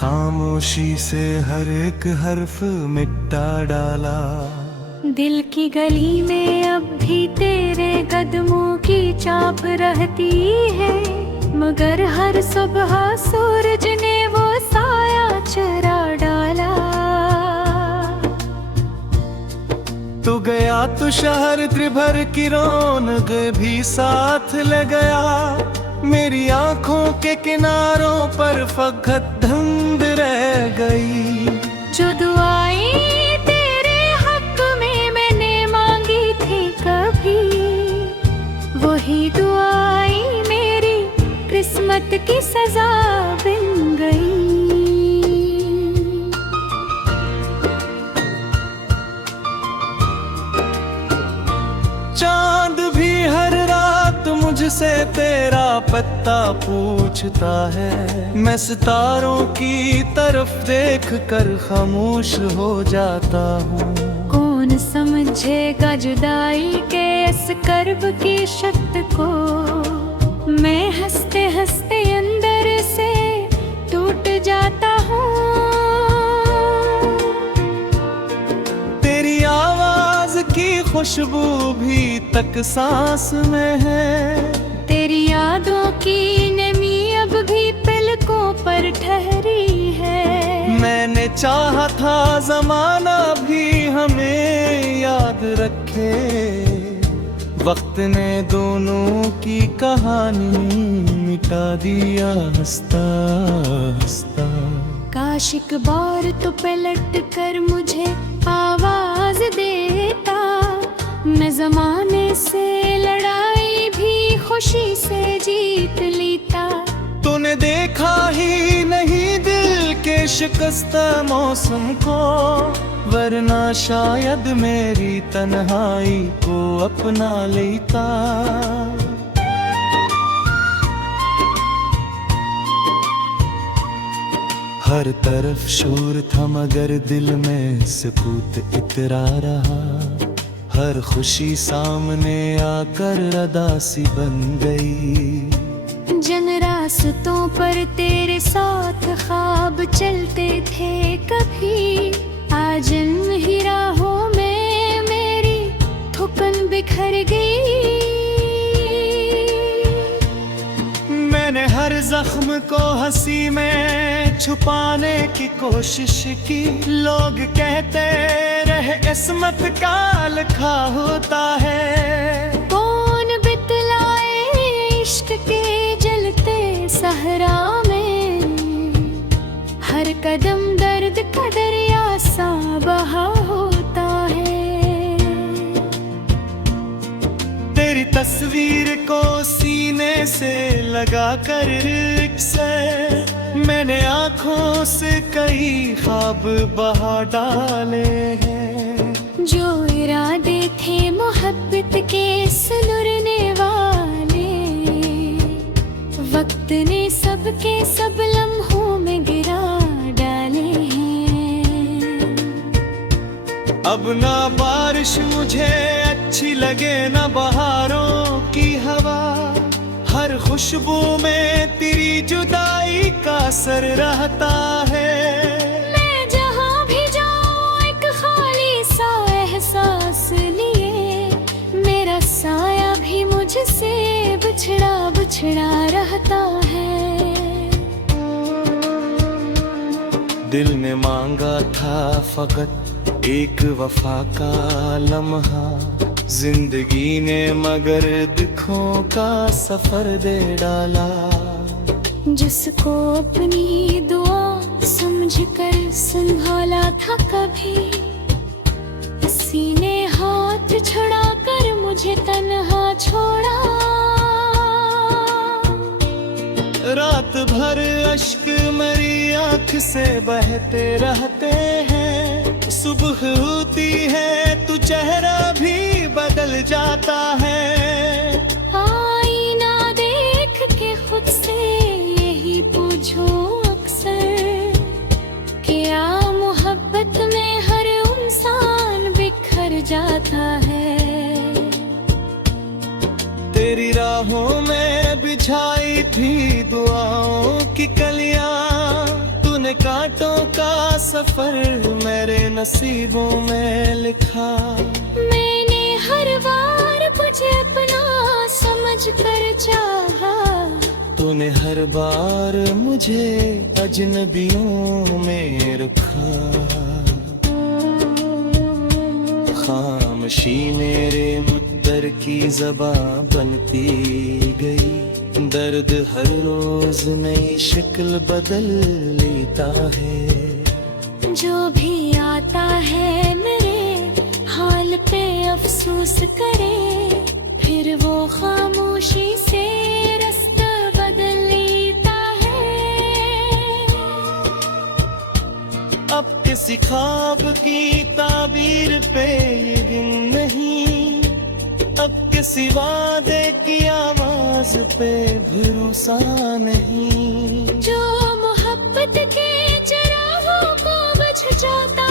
खामोशी से हर एक हर्फ मिटा डाला। दिल की गली में अब भी तेरे कदमों की चाप रहती है, मगर हर सुबह सूरज ने वो साया चुरा डाला। तू गया तो शहर त्रिभर की रौनक भी साथ ले गया। मेरी आंखों के किनारों पर फकत धुंध रह गई। जो दुआएं तेरे हक में मैंने मांगी थी कभी, वही दुआएं मेरी किस्मत की सजा बन गई। चांद भी हर रात मुझसे तेरा पत्ता पूछता है। मैं सितारों की तरफ देख कर खामोश हो जाता हूँ। कौन समझेगा जुदाई के इस कर्ब की शक्ति को। मैं हंसते हंसते अंदर से टूट जाता हूँ। तेरी आवाज की खुशबू भी तक सांस में है। तेरी यादों की नमी अब भी पलकों पर ठहरी है। मैंने चाहा था जमाना भी हमें याद रखे। वक्त ने दोनों की कहानी मिटा दिया हंसता हंसता। काश एक बार तो पलट कर मुझे आवाज देता। मैं जमाने से लड़ाई भी खुशी से जीत लेता। तूने देखा ही नहीं दिल के शिकस्ता मौसम को, वरना शायद मेरी तन्हाई को अपना लेता। हर तरफ शोर था मगर दिल में सुकूत इतरा रहा। हर खुशी सामने आकर अदासी बन गई। जिन रास्तों पर तेरे साथ ख्वाब चलते थे कभी, आज इन राहों में मेरी थुकन बिखर गई। मैंने हर जख्म को हंसी में छुपाने की कोशिश की। लोग कहते रहे किस्मत का लिखा होता है। कौन बितलाए इश्क के जलते सहरा में। हर कदम दर्द का दरिया सा बहा होता है। तेरी तस्वीर को सीने से लगा कर मैंने आंखों से कई ख्वाब बहा डाले हैं। जो इरादे थे मोहब्बत के सुलरने वाले, वक्त ने सबके सब लम्हों में गिरा डाले हैं। अब ना बारिश मुझे अच्छी लगे ना बहारों की हवा। हर खुशबू में तेरी जुदाई का असर रहता है। मैं जहाँ भी जाऊँ एक खाली सा एहसास लिए। मेरा साया भी मुझसे बिछड़ा बिछड़ा रहता है। दिल ने मांगा था फकत एक वफा का लम्हा। जिंदगी ने मगर दुखों का सफर दे डाला। जिसको अपनी दुआ समझकर संभाला था कभी, किसी ने हाथ छुड़ा कर मुझे तन्हा छोड़ा। रात भर अश्क मेरी आँख से बहते रहते हैं। सुबह होती है तो चेहरा भी बदल जाता है। आईना देख के खुद से यही पूछो अक्सर, क्या मोहब्बत में हर इंसान बिखर जाता है। तेरी राहों में बिछाई थी दुआओं की कलियां, तूने तुमने कांटों का सफर मेरे नसीबों में लिखा। मैंने हर बार मुझे अपना समझ कर चाहा, तूने हर बार मुझे अजनबियों में रखा। खामोशी मेरे मुद्दर की ज़बां बनती गई, दर्द हर रोज नई शक्ल बदल लेता है। जो भी आता है मेरे हाल पे अफसोस करे, फिर वो खामोशी से रास्ता बदल लेता है। अब किसी ख्वाब की ताबीर पे यकीन नहीं, अब किसी वादे की आवाज पे भरोसा नहीं। जो मोहब्बत के चरागों को बुझ जाता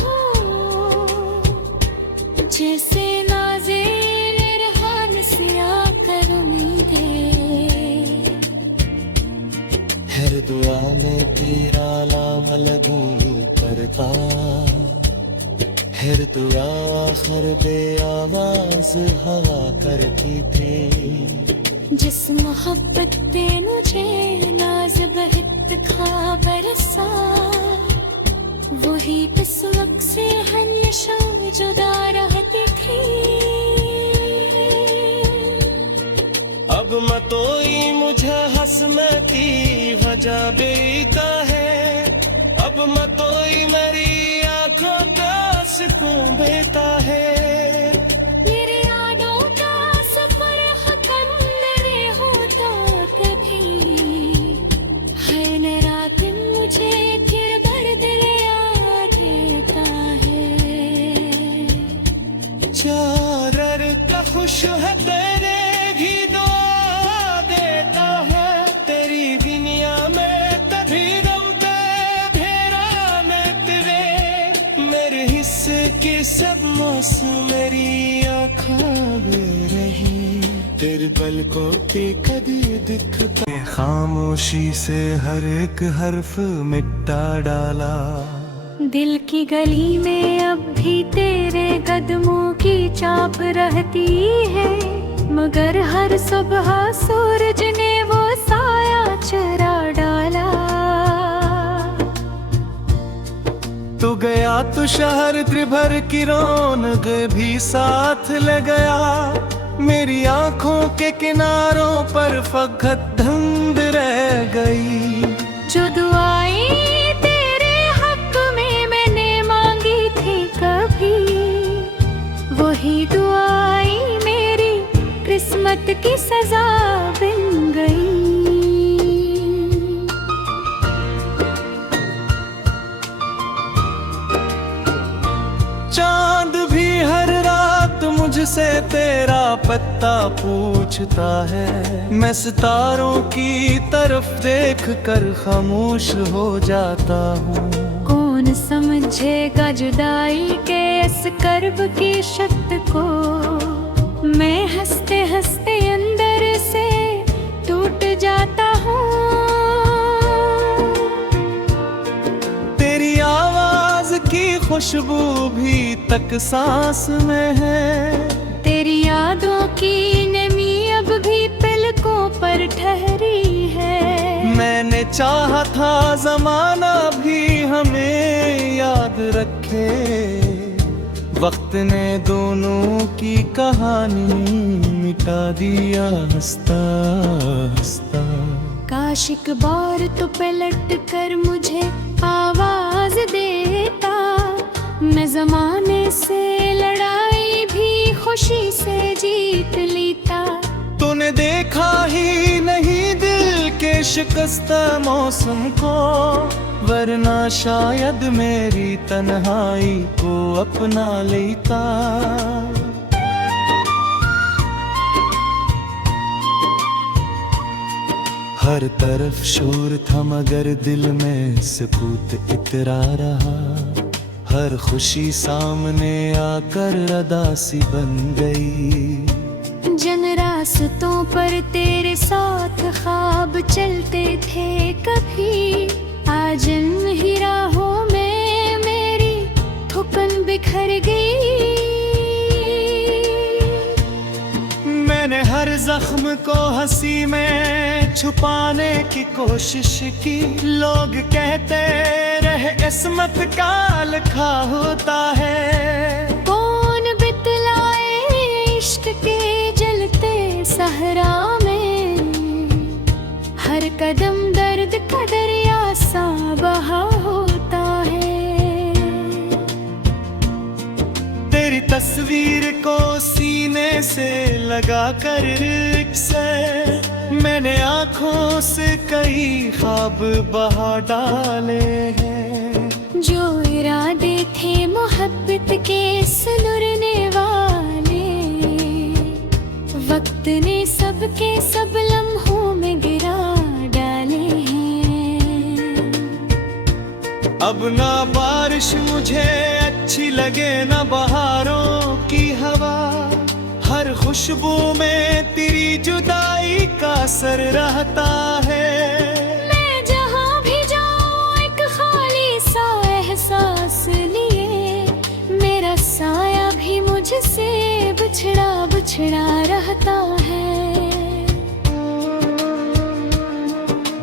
हूँ, जैसे नाज़ेर रहन से आकर उम्मीदें। हर दुआ में तेरा नाम लगूं करता, हर दुआ आखिर बेआवाज हवा करती थी। जिस मोहब्बत ने मुझे नाज़ बहित खा बरसा, वही इस वक्त से हमेशा जुदा रहती थी। अब मतोई मुझे हसमती वजह बेता है, अब मतोई मेरी आंखों का सुकून देता है। मेरे यादों का सफर खत्म नहीं होता कभी, हर नया दिन मुझे फिर दर्द याद देता है। चादर का खुश है तेरे भी दुआ देता है, तेरी दुनिया में तभी गम पे फेरा में तेरे। मेरे हिस्से के सब मौसम मेरी आँखों में रही, तेरे पलकों पे कभी दिखता। खामोशी से हर एक हर्फ मिटा डाला, दिल की गली में अब भी तेरे कदमों की चाप रहती है, मगर हर सुबह सूरज ने वो साया चुरा डाला। तू गया तो शहर त्रिभर की रौनक भी साथ ले गया, मेरी आंखों के किनारों पर फकत धुंध रह गई। जो दुआएं तेरे हक में मैंने मांगी थी कभी, वही दुआएं मेरी किस्मत की सजा बन गई। चांद भी हर रात मुझसे तेरा पत्ता पूछता है, मैं सितारों की तरफ देख कर खामोश हो जाता हूँ। कौन समझेगा जुदाई के इस कर्ब की शक्त को, मैं हंसते हंसते अंदर से टूट जाता हूँ। तेरी आवाज की खुशबू भी तक सांस में है, तेरी यादों की नमी अब भी पलकों पर ठहरी है। मैंने चाहा था जमाना भी हमें याद रखे, वक्त ने दोनों की कहानी मिटा दिया हंसता हंसता। काश एक बार तो पलट कर मुझे आवाज देता, मैं जमाने से लड़ाई भी खुशी से जीत लेता। तूने देखा ही नहीं दिल के शिकस्ता मौसम को, वरना शायद मेरी तन्हाई को अपना लेता। हर तरफ शोर था मगर दिल में सुकूत इतरा रहा, हर खुशी सामने आकर अदासी बन गई। जिन रास्तों पर तेरे साथ ख्वाब चलते थे कभी, आज इन ही राहों में मेरी थुकन बिखर गई। मैंने हर जख्म को हंसी में छुपाने की कोशिश की। लोग कहते रहे इस्मत का लिखा होता है। कौन बितलाए इश्क के जलते सहरा में, हर कदम दर्द का दरिया सा बहा होता है। तेरी तस्वीर को सीने से लगा कर से मैंने आंखों से कई ख्वाब बहा डाले हैं। जो इरादे थे मोहब्बत के सुलरने वाले, वक्त ने सबके सब लम्हों में गिरा डाले हैं। अब ना बारिश मुझे अच्छी लगे ना बहारों की हवा। हर खुशबू में तेरी जुदाई का असर रहता है। मैं जहाँ भी जाऊँ एक खाली सा एहसास लिए, मेरा साया भी मुझसे बिछड़ा बिछड़ा रहता है।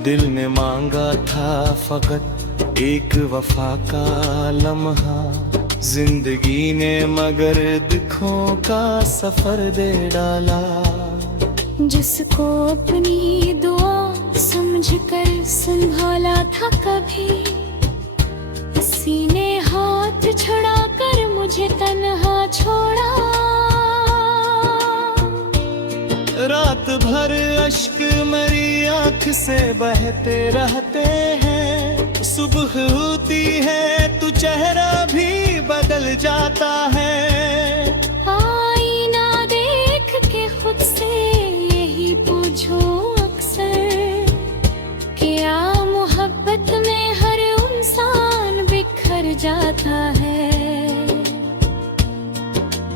दिल ने मांगा था फकत एक वफा का लम्हा। जिंदगी ने मगर दुखों का सफर दे डाला। जिसको अपनी दुआ समझकर संभाला था कभी, किसी ने हाथ छुड़ा कर मुझे तन्हा छोड़ा। रात भर अश्क मेरी आँख से बहते रहते हैं। सुबह होती है तो चेहरा भी बदल जाता है। आईना देख के खुद से यही पूछो अक्सर, क्या मोहब्बत में हर इंसान बिखर जाता है।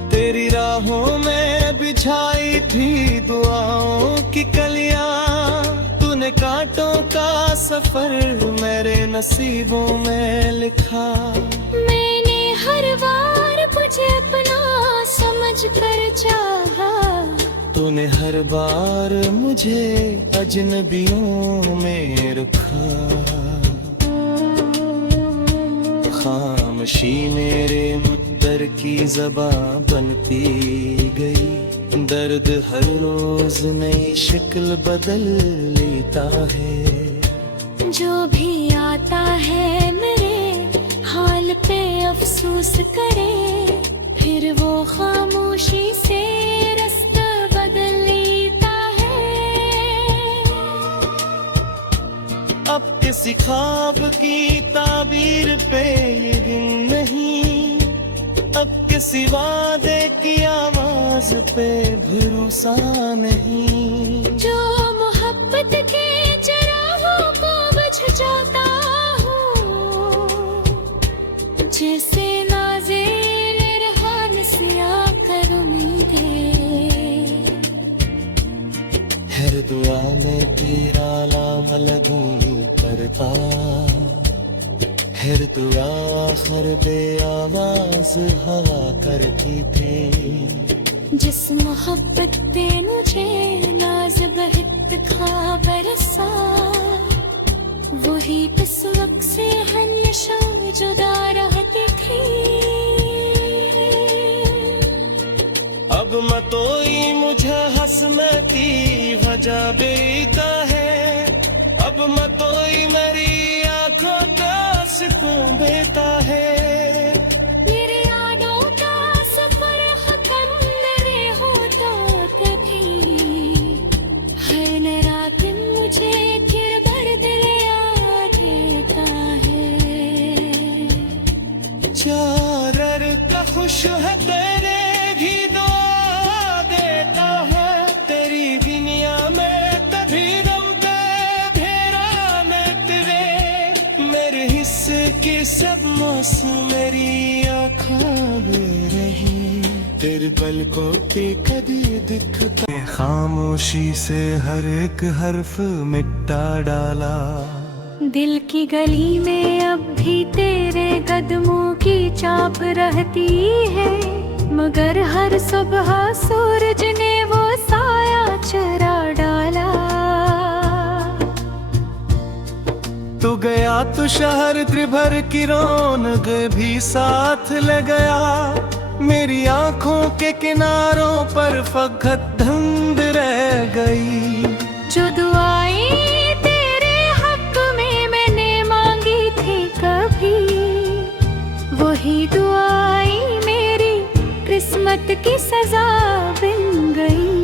तेरी राहों में बिछाई थी दुआओं की कलियां। तूने कांटों का सफर मेरे नसीबों में लिखा। मैंने हर बार तुझे अपना समझ कर चाहा। तूने हर बार मुझे अजनबियों में रखा। खामोशी मेरे मुद्दर की ज़बां बनती गई। दर्द हर रोज नई शक्ल बदल लेता है। जो भी आता है मेरे हाल पे अफसोस करे, फिर वो खामोशी से रास्ता बदल लेता है। अब किसी ख्वाब की ताबीर पे यकीन नहीं। अब किसी वादे की आवाज पे भरोसा नहीं। जो मोहब्बत के चरागों को बुझ जाता हूँ, जैसे नाज़ेर रहमान से आकर उम्मीदें। हर दुआ में तेरा नाम लगूं करता। हर दुआ आखिर बेआवाज हवा करती थी। जिस मोहब्बत ने मुझे नाज़ बहित खा बरसा, वही इस वक्त से हमेशा जुदा रहती थी। अब मतोई मुझे हसमती वजह बेता है। अब मतोई मेरी आंखों का सुकून देता है। मेरे यादों का सफर खत्म नहीं होता कभी। हर नया दिन मुझे फिर दर्द याद देता है। चादर का खुश है तेरे भी दुआ देता है। तेरी दुनिया में तभी गम पे फेरा न तेरे। मेरे हिस्से के सब मौसम मेरी आँखों में रही। तेरे पलकों पे कभी दिखता। खामोशी से हर एक हर्फ मिटा डाला। दिल की गली में अब भी तेरे कदमों की चाप रहती है, मगर हर सुबह सूरज ने वो साया चरा डाला। तू गया तो शहर त्रिभर की रौनक भी साथ ले गया, मेरी आंखों के किनारों पर फकत धुंध रह गई। जो दुआएं तेरे हक में मैंने मांगी थी कभी, वही दुआएं मेरी किस्मत की सजा बन गई।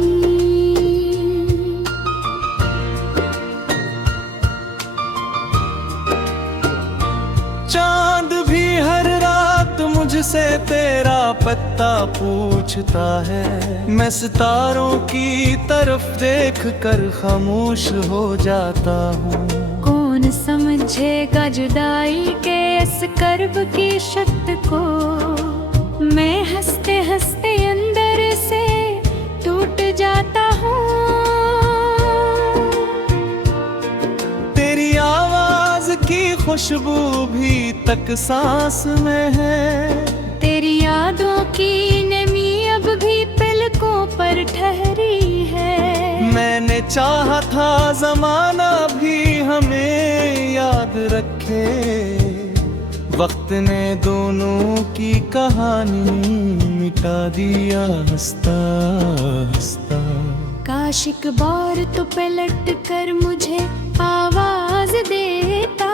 चांद भी हर रात मुझसे तेरा पत्ता पूछता है, मैं सितारों की तरफ देख कर खामोश हो जाता हूँ। कौन समझेगा जुदाई के इस कर्ब की शक्त को, मैं हंसते हंसते अंदर से टूट जाता हूँ। तेरी आवाज की खुशबू भी तक सांस में है, तेरी यादों की नमी अब भी पलकों पर ठहरी है। मैंने चाहा था जमाना भी हमें याद रखे, वक्त ने दोनों की कहानी मिटा दिया हंसता हंसता। काश एक बार तो पलट कर मुझे आवाज देता,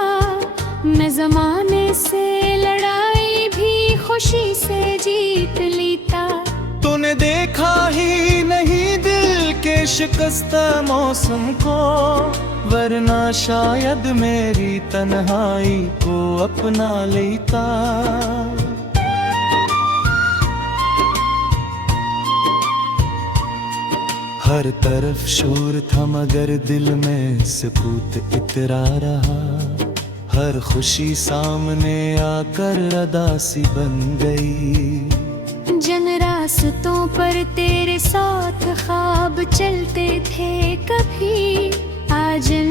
मैं जमाने से लड़ाई भी खुशी से जीत लेता। तूने देखा ही नहीं दिल के शिकस्ता मौसम को, वरना शायद मेरी तन्हाई को अपना लेता। हर तरफ शोर था मगर दिल में सुकूत इतरा रहा, हर खुशी सामने आकर अदासी बन गई। जिन रास्तों पर तेरे साथ ख्वाब चलते थे कभी, आज इन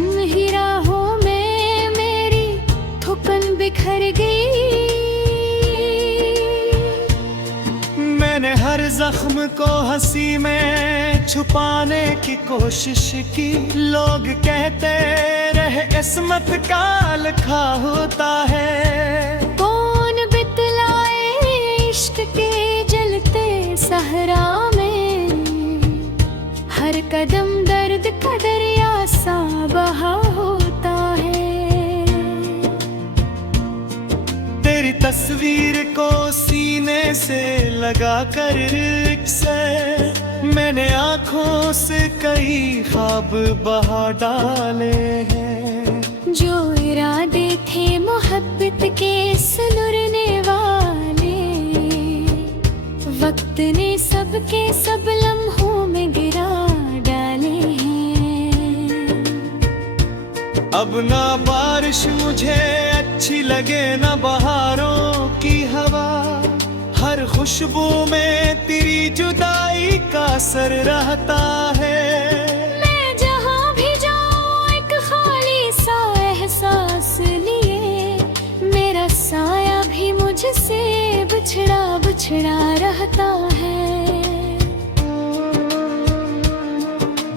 राहों में मेरी थुकन बिखर गई। मैंने हर जख्म को हंसी में छुपाने की कोशिश की, लोग कहते रहे किस्मत का लिखा होता है। कौन बितलाए इश्क के जलते सहरा में, हर कदम दर्द का दरिया सा बहा होता है। तेरी तस्वीर को सीने से लगा कर मैंने आंखों से कई ख्वाब बहा डाले हैं। जो इरादे थे मोहब्बत के सुलरने वाले, वक्त ने सबके सब लम्हों में गिरा डाले हैं। अब ना बारिश मुझे अच्छी लगे ना बहारों की हवा, हर खुशबू में तेरी जुदाई का असर रहता है। मैं जहाँ भी जाऊँ एक खाली सा एहसास लिए, मेरा साया भी मुझसे बिछड़ा बिछड़ा रहता है।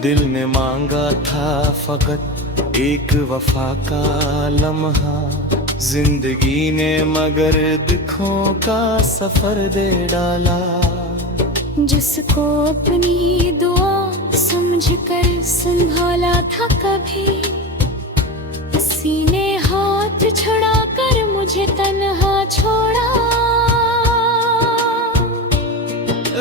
दिल ने मांगा था फकत एक वफा का लम्हा, जिंदगी ने मगर दुखों का सफर दे डाला। जिसको अपनी दुआ समझकर संभाला था कभी, किसी ने हाथ छुड़ा कर मुझे तन्हा छोड़ा।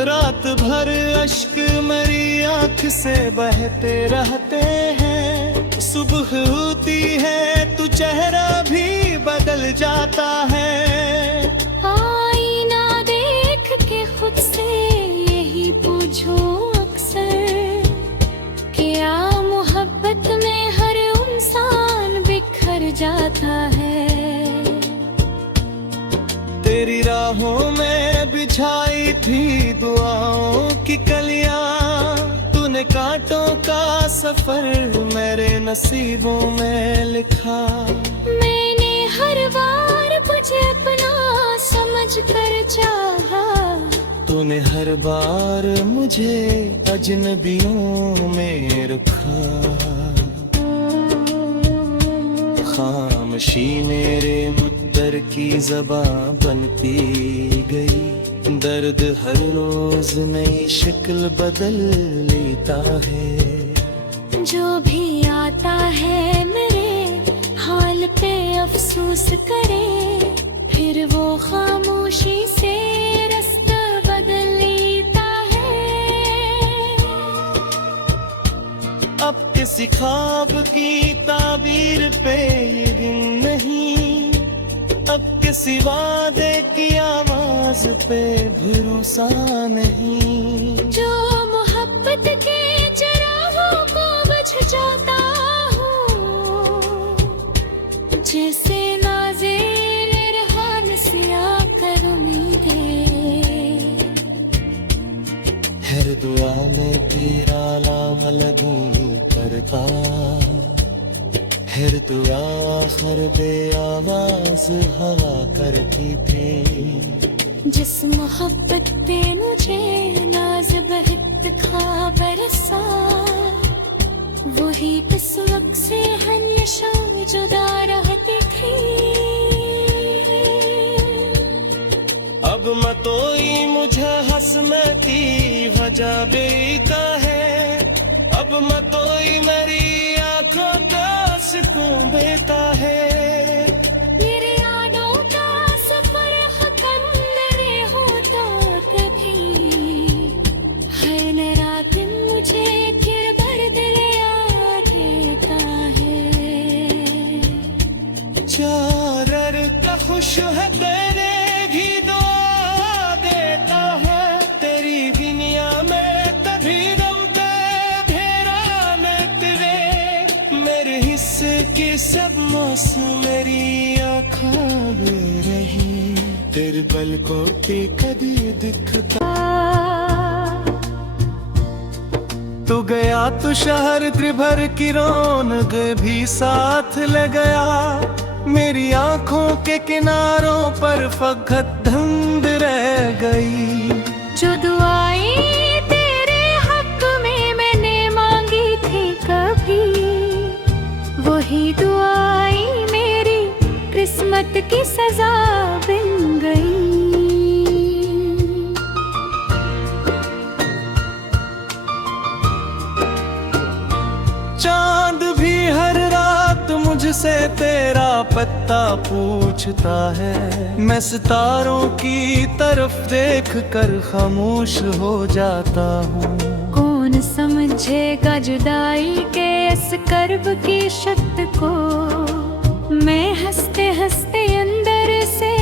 रात भर अश्क मेरी आँख से बहते रहते हैं, सुबह होती है तू चेहरा भी बदल जाता है। आईना देख के खुद से यही पूछो अक्सर, क्या मोहब्बत में हर इंसान बिखर जाता है। तेरी राहों में बिछाई थी दुआओं की कलियां, तूने कांटों का सफर मेरे नसीबों में लिखा। मैंने हर बार तुझे अपना समझ कर चाहा, तूने हर बार मुझे अजनबियों में रखा। खामोशी मेरे मुद्दर की ज़बां बनती गई, दर्द हर रोज नई शक्ल बदल लेता है। जो भी आता है मेरे हाल पे अफसोस करे, फिर वो खामोशी से रास्ता बदल लेता है। अब किसी ख्वाब की ताबीर पे यकीन नहीं, अब किसी वादे की आवाज पे भरोसा नहीं। जो मोहब्बत के चरागों को बुझ जाता हूँ, जैसे नाज़ेर रहमान से आकर उम्मीदें। हर दुआ में तेरा नाम लगूं करता, हर दुआ आखिर बेआवाज हवा करती थी। जिस मोहब्बत पे मुझे नाज़ बहक खा बरसा, वही इस वक्त से हमेशा जुदा रहती थी। अब मतोई मुझे हसमती वजह बेता है, अब मतोई मेरी आंखों का सुकून देता है। मेरे यादों का सफर खत्म नहीं होता कभी, हर नया दिन मुझे फिर दर्द याद देता है। चादर का खुश है तेरे भी दुआ देता है, तेरी दुनिया में तभी दम पे फेरा में तेरे। मेरे हिस्से के सब मौसम मेरी आँखों में रही, तेरे पलकों के कभी दिखता। तू गया तो शहर त्रिभर की रौनक भी साथ ले गया, मेरी आंखों के किनारों पर फकत धुंध रह गई। जो दुआएं तेरे हक में मैंने मांगी थी कभी, वही दुआएं मेरी किस्मत की सजा बन गई। चांद भी हर रात मुझसे तेरा पत्ता पूछता है, मैं सितारों की तरफ देख कर खामोश हो जाता हूँ। कौन समझेगा जुदाई के इस कर्ब की शक्ति को, मैं हंसते हंसते अंदर से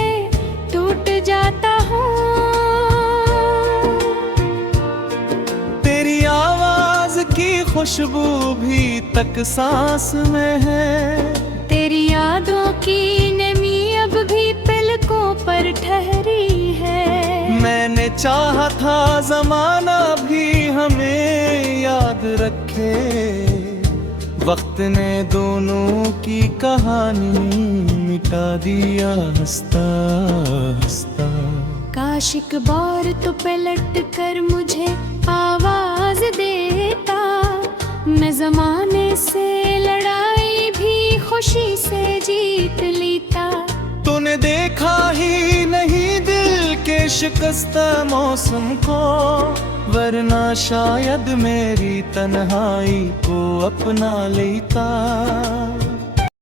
टूट जाता हूँ। तेरी आवाज की खुशबू भी तक सांस में है, तेरी यादों की नमी अब भी पलकों पर ठहरी है। मैंने चाहा था जमाना भी हमें याद रखे, वक्त ने दोनों की कहानी मिटा दिया हंसता हंसता। काश एक बार तो पलट कर मुझे आवाज देता, मैं जमाने से लड़ाई भी खुशी से जीत लेता। तूने देखा ही नहीं दिल के शिकस्ता मौसम को, वरना शायद मेरी तन्हाई को अपना लेता।